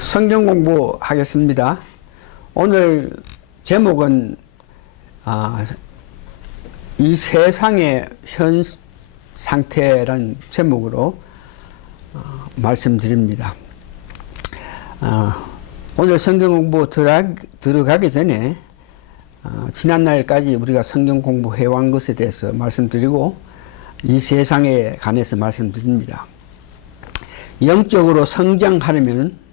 성경 공부하겠습니다. 오늘 제목은 이 세상의 현 상태라는 제목으로 말씀드립니다. 오늘 성경 공부 들어가기 전에 지난날까지 우리가 성경 공부해온 것에 대해서 말씀드리고 이 세상에 관해서 말씀드립니다. 영적으로 성장하려면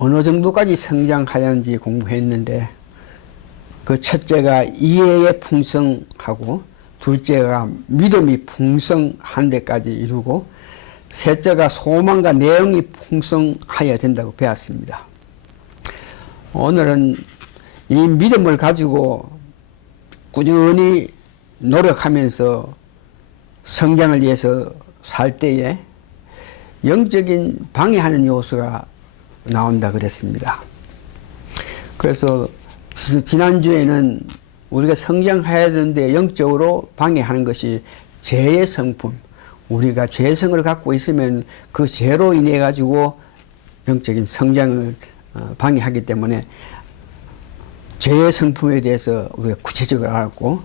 어느 정도까지 성장하였는지 공부했는데, 그 첫째가 이해에 풍성하고, 둘째가 믿음이 풍성한 데까지 이루고, 셋째가 소망과 내용이 풍성하여야 된다고 배웠습니다. 오늘은 이 믿음을 가지고 꾸준히 노력하면서 성장을 위해서 살 때에 영적인 방해하는 요소가 나온다 그랬습니다. 그래서 지난주에는 우리가 성장해야 되는데 영적으로 방해하는 것이 죄의 성품, 우리가 죄성을 갖고 있으면 그 죄로 인해 가지고 영적인 성장을 방해하기 때문에 죄의 성품에 대해서 우리가 구체적으로 알았고,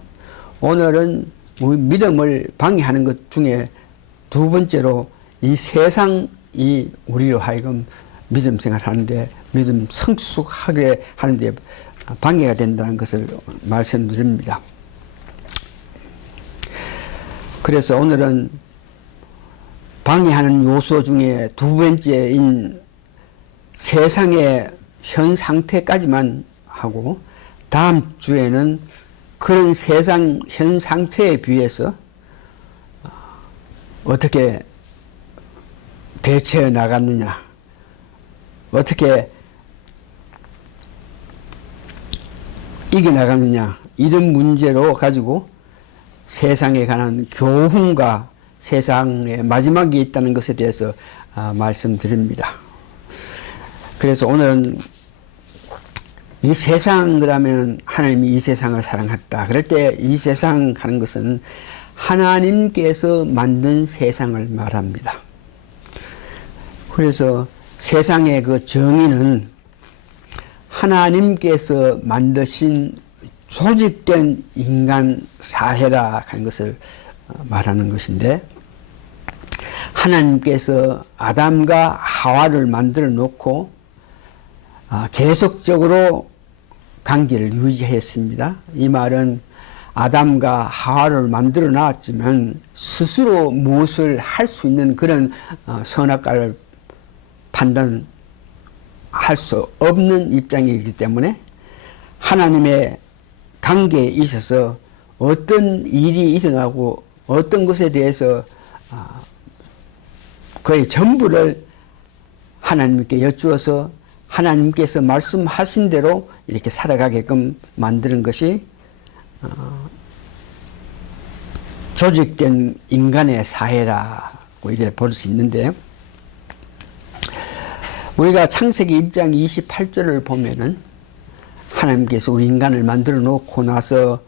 오늘은 우리 믿음을 방해하는 것 중에 두 번째로 이 세상이 우리로 하여금 믿음 생활하는데, 믿음 성숙하게 하는데 방해가 된다는 것을 말씀드립니다. 그래서 오늘은 방해하는 요소 중에 두 번째인 세상의 현 상태까지만 하고, 다음 주에는 그런 세상 현 상태에 비해서 어떻게 대처해 나갔느냐, 어떻게 이겨나가느냐, 이런 문제로 가지고 세상에 관한 교훈과 세상의 마지막이 있다는 것에 대해서 말씀드립니다. 그래서 오늘은 이 세상 그러면 하나님이 이 세상을 사랑했다. 그럴 때 이 세상 하는 것은 하나님께서 만든 세상을 말합니다. 그래서 세상의 그 정의는 하나님께서 만드신 조직된 인간 사회라 하는 것을 말하는 것인데, 하나님께서 아담과 하와를 만들어 놓고 계속적으로 관계를 유지했습니다. 이 말은 아담과 하와를 만들어 놨지만 스스로 무엇을 할 수 있는 그런 선악과를 판단할 수 없는 입장이기 때문에 하나님의 관계에 있어서 어떤 일이 일어나고 어떤 것에 대해서 거의 전부를 하나님께 여쭈어서 하나님께서 말씀하신 대로 이렇게 살아가게끔 만드는 것이 조직된 인간의 사회라고 이렇게 볼 수 있는데, 우리가 창세기 1장 28절을 보면은 하나님께서 우리 인간을 만들어 놓고 나서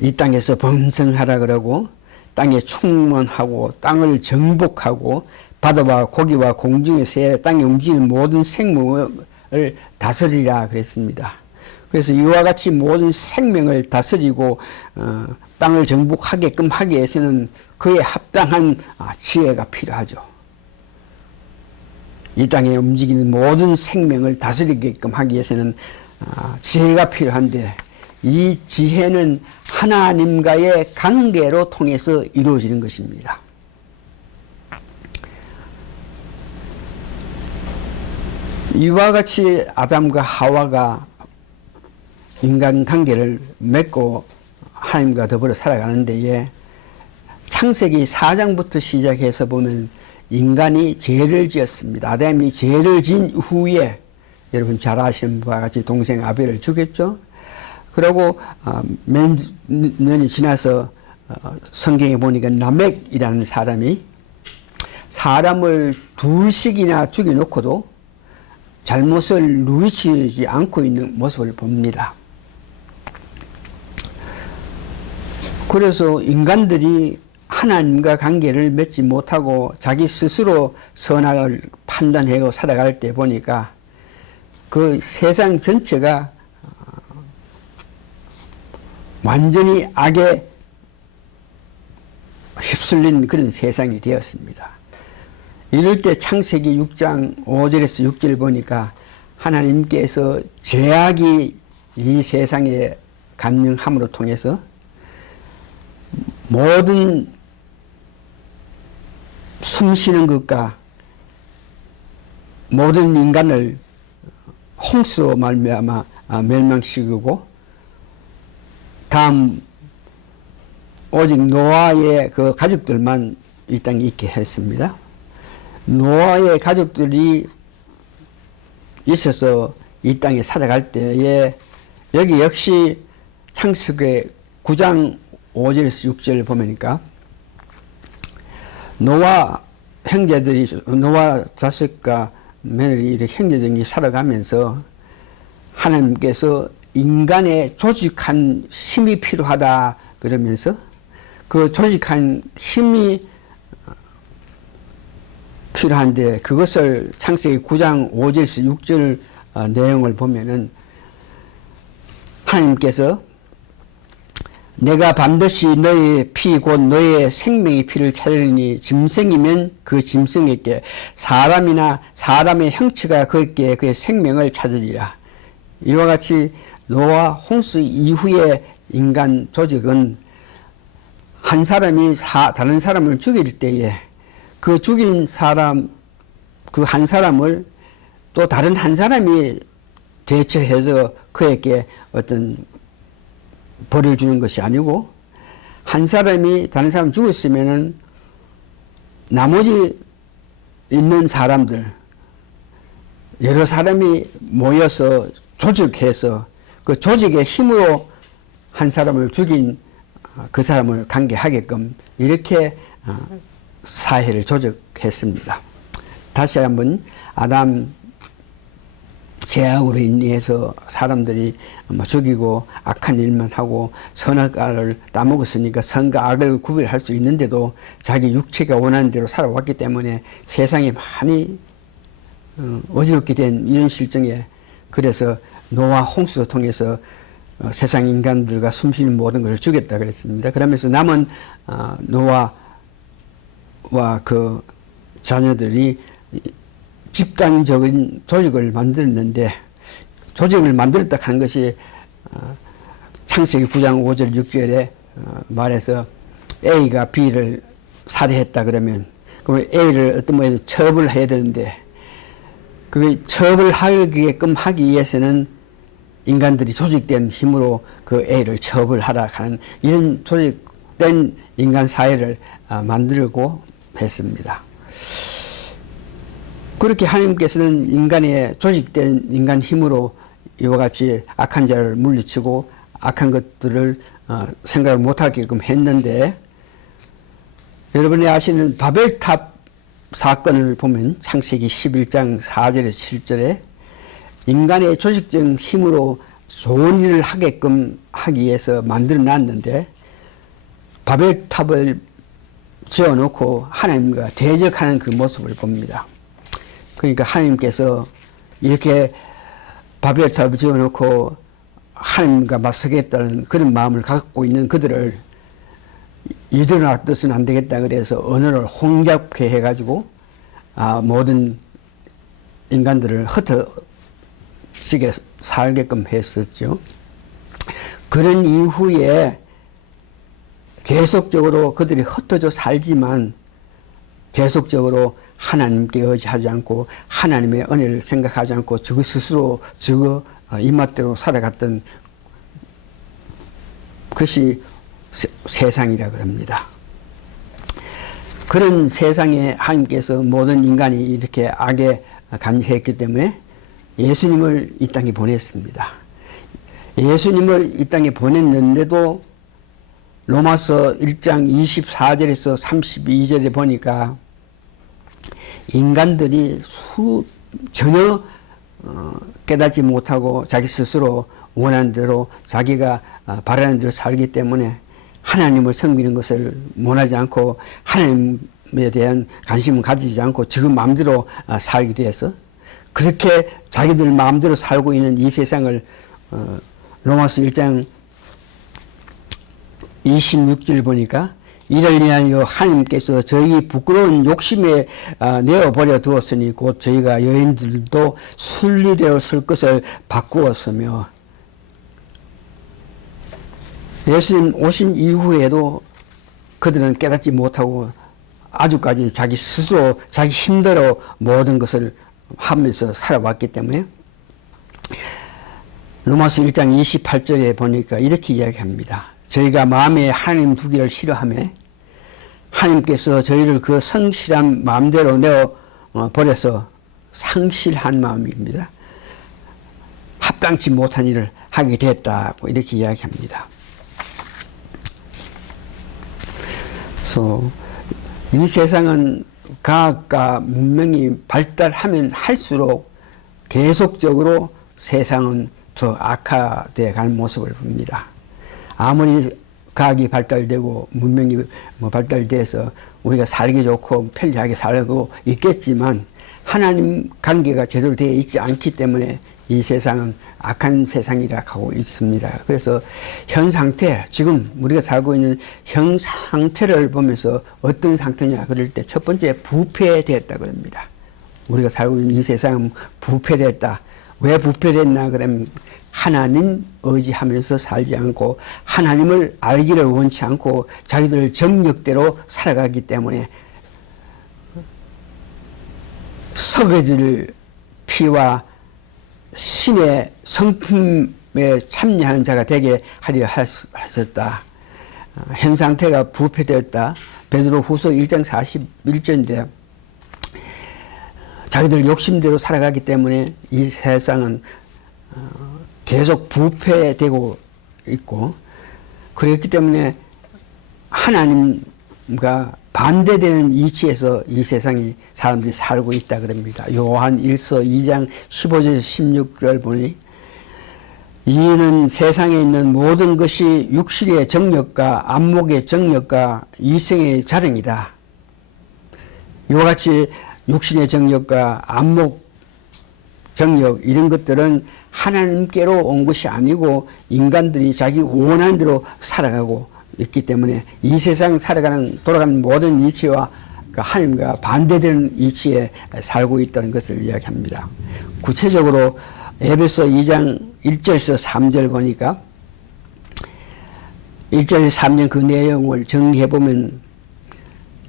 이 땅에서 번성하라 그러고, 땅에 충만하고 땅을 정복하고 바다와 고기와 공중의 새, 땅에 움직이는 모든 생물을 다스리라 그랬습니다. 그래서 이와 같이 모든 생명을 다스리고 땅을 정복하게끔 하기 위해서는 그에 합당한 지혜가 필요하죠. 이 땅에 움직이는 모든 생명을 다스리게끔 하기 위해서는 지혜가 필요한데, 이 지혜는 하나님과의 관계로 통해서 이루어지는 것입니다. 이와 같이 아담과 하와가 인간관계를 맺고 하나님과 더불어 살아가는 데에 창세기 4장부터 시작해서 보면 인간이 죄를 지었습니다. 아담이 죄를 지은 후에 여러분 잘 아시는 바와 같이 동생 아벨을 죽였죠. 그리고 몇 년이 지나서 성경에 보니까 라멕이라는 사람이 사람을 둘씩이나 죽여놓고도 잘못을 누이치지 않고 있는 모습을 봅니다. 그래서 인간들이 하나님과 관계를 맺지 못하고 자기 스스로 선악을 판단하고 살아갈 때 보니까 그 세상 전체가 완전히 악에 휩쓸린 그런 세상이 되었습니다. 이럴 때 창세기 6장 5절에서 6절 보니까 하나님께서 죄악이 이 세상에 간영함으로 통해서 모든 숨쉬는 것과 모든 인간을 홍수로 말미암아 멸망시키고 다음 오직 노아의 그 가족들만 이 땅에 있게 했습니다. 노아의 가족들이 있어서 이 땅에 살아갈 때에 여기 역시 창세기 9장 5절에서 6절을 보니까 노아 형제들이 노아 자식과 며느리 이렇게 형제들이 살아가면서 하나님께서 인간의 조직한 힘이 필요하다 그러면서 그 조직한 힘이 필요한데 그것을 창세기 9장 5절에서 6절 내용을 보면은 하나님께서 내가 반드시 너의 피 곧 너의 생명의 피를 찾으리니 짐승이면 그 짐승에게 사람이나 사람의 형체가 그에게 그의 생명을 찾으리라. 이와 같이 노아 홍수 이후의 인간 조직은 한 사람이 다른 사람을 죽일 때에 그 죽인 사람 그 한 사람을 또 다른 한 사람이 대처해서 그에게 어떤 벌을 주는 것이 아니고 한 사람이 다른 사람 죽었으면은 나머지 있는 사람들 여러 사람이 모여서 조직해서 그 조직의 힘으로 한 사람을 죽인 그 사람을 관계하게끔 이렇게 사회를 조직했습니다. 다시 한번 아담 죄악으로 인해서 사람들이 죽이고 악한 일만 하고 선악을 따먹었으니까 선과 악을 구별할 수 있는데도 자기 육체가 원하는 대로 살아왔기 때문에 세상에 많이 어지럽게 된 이런 실정에 그래서 노아 홍수를 통해서 세상 인간들과 숨쉬는 모든 것을 죽였다 그랬습니다. 그러면서 남은 노아와 그 자녀들이 집단적인 조직을 만들었는데 조직을 만들었다 하는 것이 창세기 9장 5절 6절에 말해서 A가 B를 살해했다 그러면 그럼 A를 어떤 모양으로 처벌해야 되는데 그 처벌하게끔 하기 위해서는 인간들이 조직된 힘으로 그 A를 처벌하라 하는 이런 조직된 인간 사회를 만들고 했습니다. 그렇게 하나님께서는 인간의 조직된 인간 힘으로 이와 같이 악한 자를 물리치고 악한 것들을 생각을 못하게끔 했는데 여러분이 아시는 바벨탑 사건을 보면 창세기 11장 4절에서 7절에 인간의 조직적인 힘으로 좋은 일을 하게끔 하기 위해서 만들어 놨는데 바벨탑을 지어놓고 하나님과 대적하는 그 모습을 봅니다. 그러니까 하나님께서 이렇게 바벨탑을 지어놓고 하나님과 맞서겠다는 그런 마음을 갖고 있는 그들을 이들은 놔둬서는 안 되겠다 그래서 언어를 혼잡케 해가지고 모든 인간들을 흩어지게 살게끔 했었죠. 그런 이후에 계속적으로 그들이 흩어져 살지만 계속적으로 하나님께 의지하지 않고 하나님의 은혜를 생각하지 않고 저거 스스로 저거 입맛대로 살아갔던 것이 세상이라 그럽니다. 그런 세상에 하나님께서 모든 인간이 이렇게 악에 간주했기 때문에 예수님을 이 땅에 보냈습니다. 예수님을 이 땅에 보냈는데도 로마서 1장 24절에서 32절에 보니까 인간들이 전혀 깨닫지 못하고 자기 스스로 원하는 대로 자기가 바라는 대로 살기 때문에 하나님을 섬기는 것을 원하지 않고 하나님에 대한 관심을 가지지 않고 지금 마음대로 살게 되어서 그렇게 자기들 마음대로 살고 있는 이 세상을 로마서 1장 26절 보니까 이를 위하여 하나님께서 저희 부끄러운 욕심에 내어버려 두었으니 곧 저희가 여인들도 순리대로 쓸 것을 바꾸었으며 예수님 오신 이후에도 그들은 깨닫지 못하고 아주까지 자기 스스로 자기 힘대로 모든 것을 하면서 살아왔기 때문에 로마서 1장 28절에 보니까 이렇게 이야기합니다. 저희가 마음에 하나님 두기를 싫어하며 하나님께서 저희를 그 성실한 마음대로 내어 버려서 상실한 마음입니다. 합당치 못한 일을 하게 됐다고 이렇게 이야기합니다. 그래서 이 세상은 과학과 문명이 발달하면 할수록 계속적으로 세상은 더 악화되어 가는 모습을 봅니다. 아무리 과학이 발달되고 문명이 발달돼서 우리가 살기 좋고 편리하게 살고 있겠지만 하나님 관계가 제대로 되어 있지 않기 때문에 이 세상은 악한 세상이라 하고 있습니다. 그래서 현 상태, 지금 우리가 살고 있는 현 상태를 보면서 어떤 상태냐 그럴 때 첫 번째 부패되었다 그럽니다. 우리가 살고 있는 이 세상은 부패됐다. 왜 부패됐나 그러면 하나님 의지하면서 살지 않고 하나님을 알기를 원치 않고 자기들 정력대로 살아가기 때문에 썩어질 피와 신의 성품에 참여하는 자가 되게 하려 하셨다. 현 상태가 부패되었다. 베드로후서 1장 41절인데 자기들 욕심대로 살아가기 때문에 이 세상은 계속 부패되고 있고 그렇기 때문에 하나님과 반대되는 이치에서 이 세상이 사람들이 살고 있다 그럽니다. 요한 1서 2장 15절 16절 보니 이는 세상에 있는 모든 것이 육신의 정욕과 안목의 정욕과 이생의 자랑이다. 이와 같이 육신의 정욕과 안목 정욕 이런 것들은 하나님께로 온 것이 아니고 인간들이 자기 원하는 대로 살아가고 있기 때문에 이 세상 돌아가는 모든 이치와 하나님과 반대되는 이치에 살고 있다는 것을 이야기합니다. 구체적으로 에베소 2장 1절에서 3절 보니까 1절 3절 그 내용을 정리해보면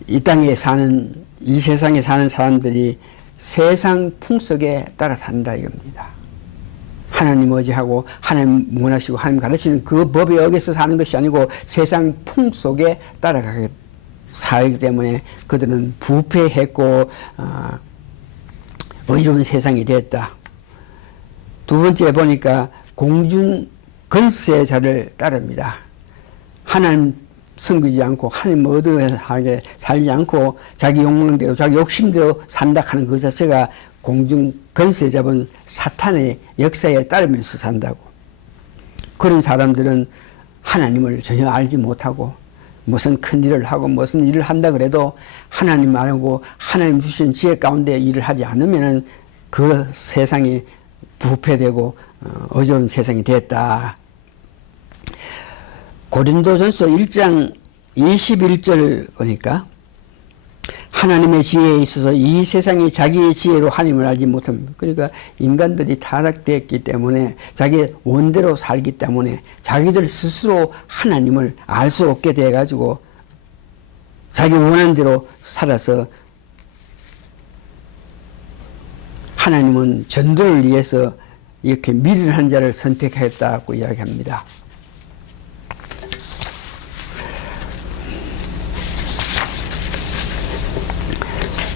이 땅에 사는 이 세상에 사는 사람들이 세상 풍속에 따라 산다 이겁니다. 하나님 의지하고 하나님 원하시고 하나님 가르치는 그 법에 어겨서 사는 것이 아니고 세상 풍속에 따라가게 살기 때문에 그들은 부패했고 어지러운 세상이 됐다. 두 번째 보니까 공중 건세자를 따릅니다. 하나님 섬기지 않고 하나님 의도하게 살지 않고 자기 욕망대로 자기 욕심대로 산다 하는 그 자체가 공중 건세 잡은 사탄의 역사에 따르면서 산다고. 그런 사람들은 하나님을 전혀 알지 못하고 무슨 큰 일을 하고 무슨 일을 한다 그래도 하나님 알고 하나님 주신 지혜 가운데 일을 하지 않으면 그 세상이 부패되고 어지러운 세상이 됐다. 고린도전서 1장 21절 보니까 하나님의 지혜에 있어서 이 세상이 자기의 지혜로 하나님을 알지 못합니다. 그러니까 인간들이 타락되었기 때문에 자기 원대로 살기 때문에 자기들 스스로 하나님을 알 수 없게 돼가지고 자기 원하는 대로 살아서 하나님은 전도를 위해서 이렇게 미련한 자를 선택했다고 이야기합니다.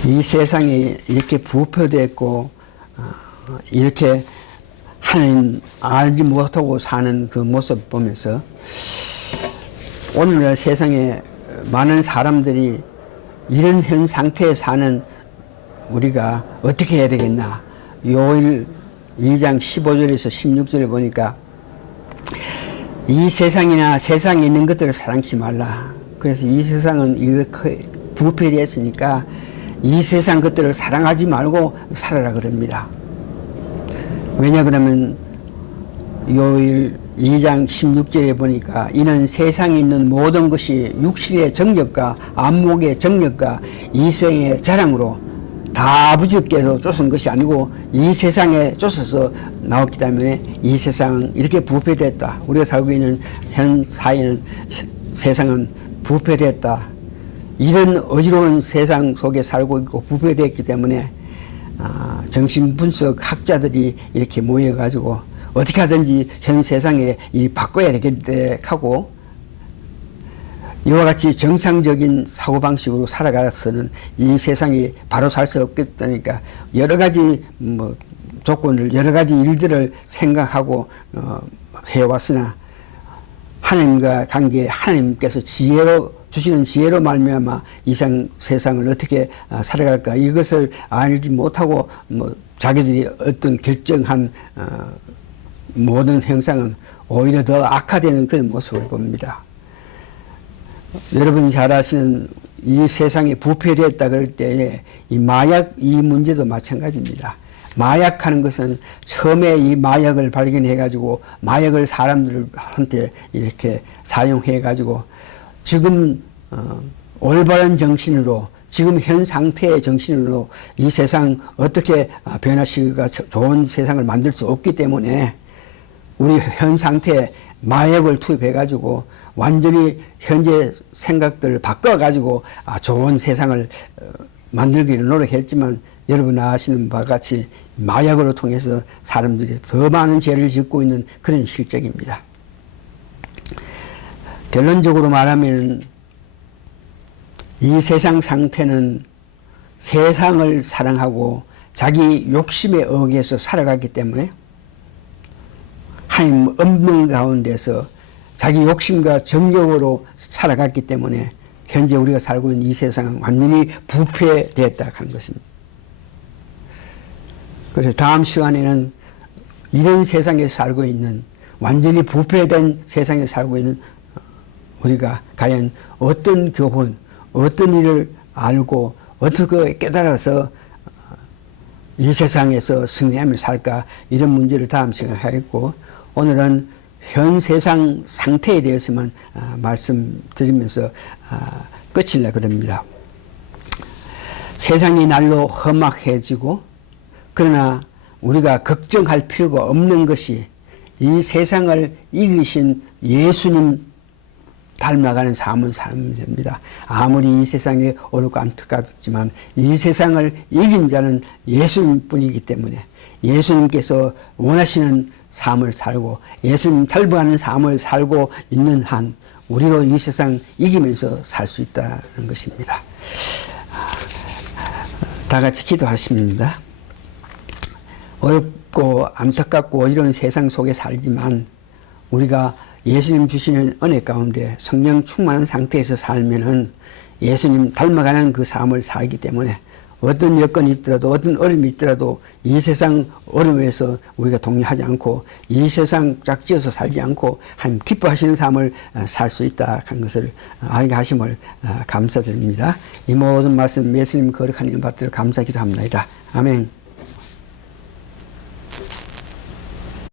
이 세상이 이렇게 부패되었고 이렇게 하나님 알지 못하고 사는 그 모습 보면서 오늘날 세상에 많은 사람들이 이런 현 상태에 사는 우리가 어떻게 해야 되겠나. 요일 2장 15절에서 16절을 보니까 이 세상이나 세상에 있는 것들을 사랑치 말라. 그래서 이 세상은 부패되었으니까 이 세상 것들을 사랑하지 말고 살아라 그럽니다. 왜냐 그러면 요일 2장 16절에 보니까 이는 세상에 있는 모든 것이 육신의 정력과 안목의 정력과 이생의 자랑으로 다 아버지께서 쫓은 것이 아니고 이 세상에 쫓아서 나왔기 때문에 이 세상은 이렇게 부패됐다. 우리가 살고 있는 현 사회는 세상은 부패됐다. 이런 어지러운 세상 속에 살고 있고 부패됐기 때문에 정신분석 학자들이 이렇게 모여가지고 어떻게 하든지 현 세상에 이 바꿔야 되겠다 하고 이와 같이 정상적인 사고방식으로 살아가서는 이 세상이 바로 살 수 없겠다니까 여러 가지 조건을 여러 가지 일들을 생각하고 해왔으나 하나님과 관계 하나님께서 지혜로 주시는 지혜로 말미암아 이 세상을 어떻게 살아갈까 이것을 알지 못하고 자기들이 어떤 결정한 모든 형상은 오히려 더 악화되는 그런 모습을 봅니다. 여러분이 잘 아시는 이 세상이 부패되었다 그럴 때에 이 마약 이 문제도 마찬가지입니다. 마약하는 것은 처음에 이 마약을 발견해 가지고 마약을 사람들한테 이렇게 사용해 가지고 지금 올바른 정신으로 지금 현 상태의 정신으로 이 세상 어떻게 변화시키기가 좋은 세상을 만들 수 없기 때문에 우리 현 상태에 마약을 투입해 가지고 완전히 현재 생각들을 바꿔 가지고 좋은 세상을 만들기를 노력했지만 여러분 아시는 바와 같이 마약으로 통해서 사람들이 더 많은 죄를 짓고 있는 그런 실정입니다. 결론적으로 말하면 이 세상 상태는 세상을 사랑하고 자기 욕심에 의해서 살아가기 때문에 하나님 없는 가운데서 자기 욕심과 정욕으로 살아갔기 때문에 현재 우리가 살고 있는 이 세상은 완전히 부패되었다 하는 것입니다. 그래서 다음 시간에는 이런 세상에 살고 있는 완전히 부패된 세상에 살고 있는 우리가 과연 어떤 교훈, 어떤 일을 알고 어떻게 깨달아서 이 세상에서 승리하며 살까 이런 문제를 다음 시간에 하겠고 오늘은 현 세상 상태에 대해서만 말씀드리면서 끝이려고 합니다. 세상이 날로 험악해지고 그러나 우리가 걱정할 필요가 없는 것이 이 세상을 이기신 예수님 닮아가는 삶은 살면 됩니다. 아무리 이 세상에 어렵고 안타깝지만 이 세상을 이긴 자는 예수님뿐이기 때문에 예수님께서 원하시는 삶을 살고 예수님 닮아가는 삶을 살고 있는 한 우리도 이 세상 이기면서 살 수 있다는 것입니다. 다 같이 기도하십니다. 어렵고 안타깝고 이런 세상 속에 살지만 우리가 예수님 주시는 은혜 가운데 성령 충만한 상태에서 살면은 예수님 닮아가는 그 삶을 살기 때문에 어떤 여건이 있더라도 어떤 어려움이 있더라도 이 세상 어려움에서 우리가 동요하지 않고 이 세상 짝지어서 살지 않고 하나님 기뻐하시는 삶을 살 수 있다 하는 것을 알게 하심을 감사드립니다. 이 모든 말씀 예수님 거룩한 이름 받들어 감사 기도합니다. 아멘.